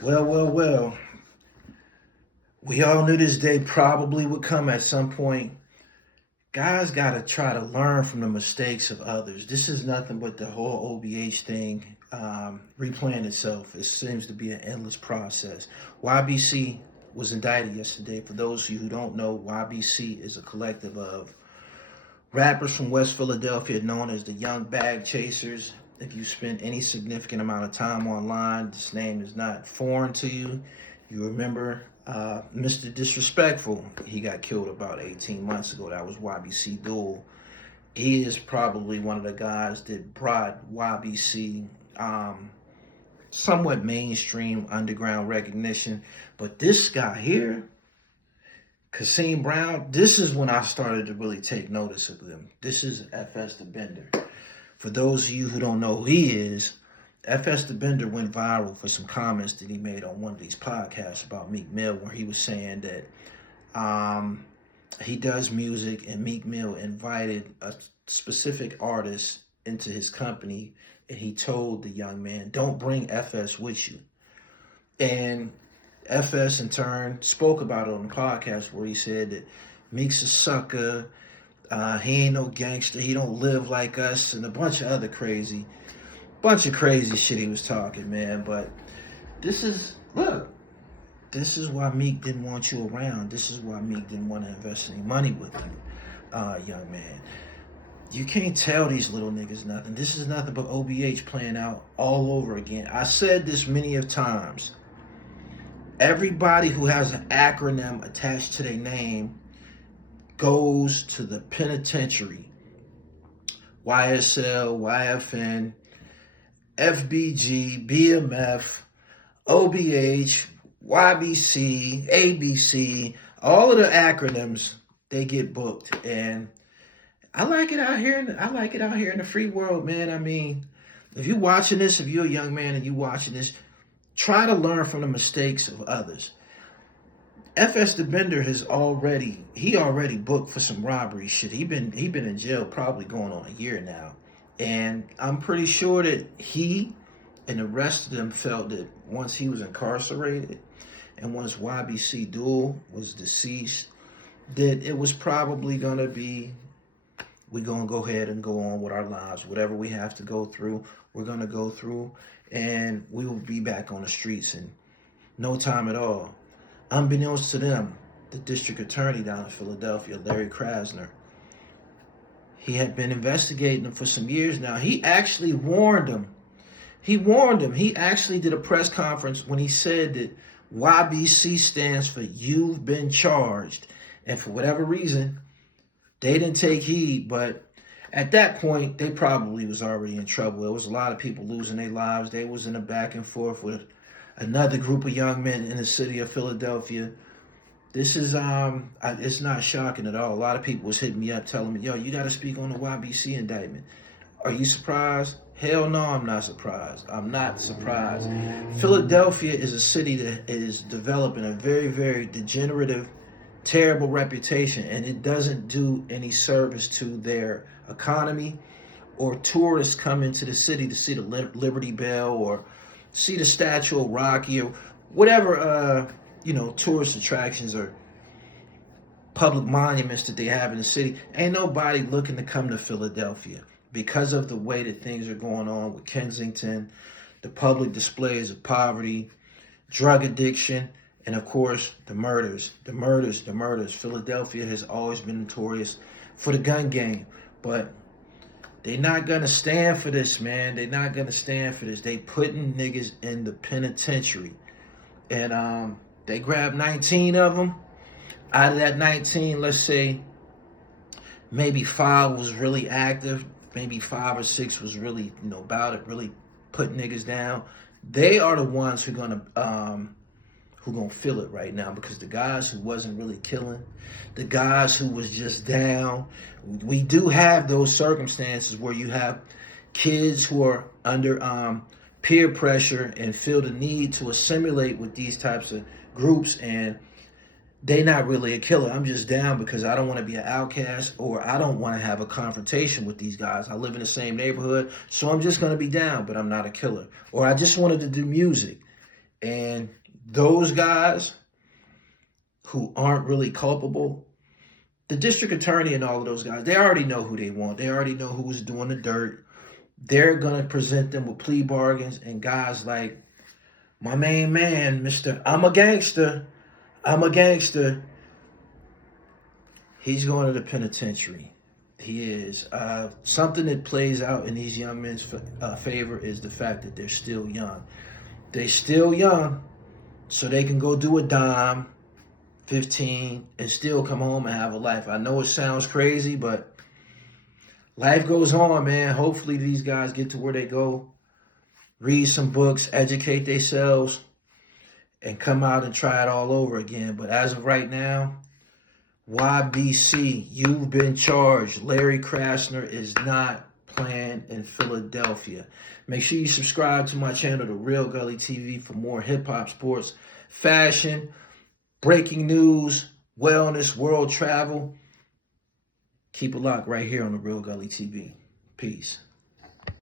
Well. We all knew this day probably would come at some point. Guys got to try to learn from the mistakes of others. This is nothing but the whole OBH thing replaying itself. It seems to be an endless process. YBC was indicted yesterday. For those of you who don't know, YBC is a collective of rappers from West Philadelphia known as the Young Bag Chasers. If you spend any significant amount of time online, this name is not foreign to you. You remember Mr. Disrespectful. He got killed about 18 months ago. That was YBC Duel. He is probably one of the guys that brought YBC somewhat mainstream underground recognition. But this guy here, Kasim Brown, this is when I started to really take notice of them. This is FS the Bender. For those of you who don't know who he is, FS the Bender went viral for some comments that he made on one of these podcasts about Meek Mill, where he was saying that he does music and Meek Mill invited a specific artist into his company, and he told the young man, don't bring FS with you. And FS in turn spoke about it on the podcast where he said that Meek's a sucker, he ain't no gangster, he don't live like us, and a bunch of crazy shit he was talking, man. But this is why Meek didn't want you around. This is why Meek didn't want to invest any money with you, young man. You can't tell these little niggas nothing. This is nothing but OBH playing out all over again. I said this many of times. Everybody who has an acronym attached to their name goes to the penitentiary. YSL, YFN, FBG, BMF, OBH, YBC, ABC, all of the acronyms, they get booked. And I like it out here. I like it out here in the free world, man. I mean, if you're watching this, if you're a young man and you're watching this, try to learn from the mistakes of others. FS the Bender already booked for some robbery shit. He been in jail probably going on a year now. And I'm pretty sure that he and the rest of them felt that once he was incarcerated and once YBC Duel was deceased, that it was probably going to be, we're going to go ahead and go on with our lives. Whatever we have to go through, we're going to go through, and we will be back on the streets in no time at all. Unbeknownst to them, the district attorney down in Philadelphia, Larry Krasner, he had been investigating him for some years now. He actually warned him. He actually did a press conference when he said that YBC stands for You've Been Charged. And for whatever reason, they didn't take heed. But at that point, they probably was already in trouble. There was a lot of people losing their lives. They was in a back and forth with another group of young men in the city of Philadelphia. This is, it's not shocking at all. A lot of people was hitting me up telling me, yo, you got to speak on the YBC indictment. Are you surprised? Hell no, I'm not surprised. I'm not surprised. Philadelphia is a city that is developing a very, very degenerative, terrible reputation, and it doesn't do any service to their economy, or tourists come into the city to see the Liberty Bell or see the statue of Rocky or whatever, tourist attractions or public monuments that they have in the city. Ain't nobody looking to come to Philadelphia because of the way that things are going on with Kensington, the public displays of poverty, drug addiction, and of course, the murders. Philadelphia has always been notorious for the gun game, but they're not going to stand for this, man. They're not going to stand for this. They putting niggas in the penitentiary. And they grabbed 19 of them. Out of that 19, let's say maybe 5 was really active. Maybe 5 or 6 was really, about it, really put niggas down. They are the ones who gonna feel it right now, because the guys who wasn't really killing, the guys who was just down, we do have those circumstances where you have kids who are under peer pressure and feel the need to assimilate with these types of groups, and they not really a killer. I'm just down because I don't want to be an outcast, or I don't want to have a confrontation with these guys. I live in the same neighborhood, so I'm just going to be down, but I'm not a killer. Or I just wanted to do music. And those guys who aren't really culpable, the district attorney and all of those guys, they already know who they want. They already know who's doing the dirt. They're going to present them with plea bargains, and guys like my main man, Mr. I'm a gangster, he's going to the penitentiary. He is. Something that plays out in these young men's favor is the fact that they're still young. They're still young, so they can go do a dime, 15, and still come home and have a life. I know it sounds crazy, but life goes on, man. Hopefully these guys get to where they go, read some books, educate themselves, and come out and try it all over again. But as of right now, YBC, you've been charged. Larry Krasner is not playing in Philadelphia. Make sure you subscribe to my channel, The Real Gully TV, for more hip-hop, sports, fashion, breaking news, wellness, world travel. Keep it locked right here on The Real Gully TV. Peace.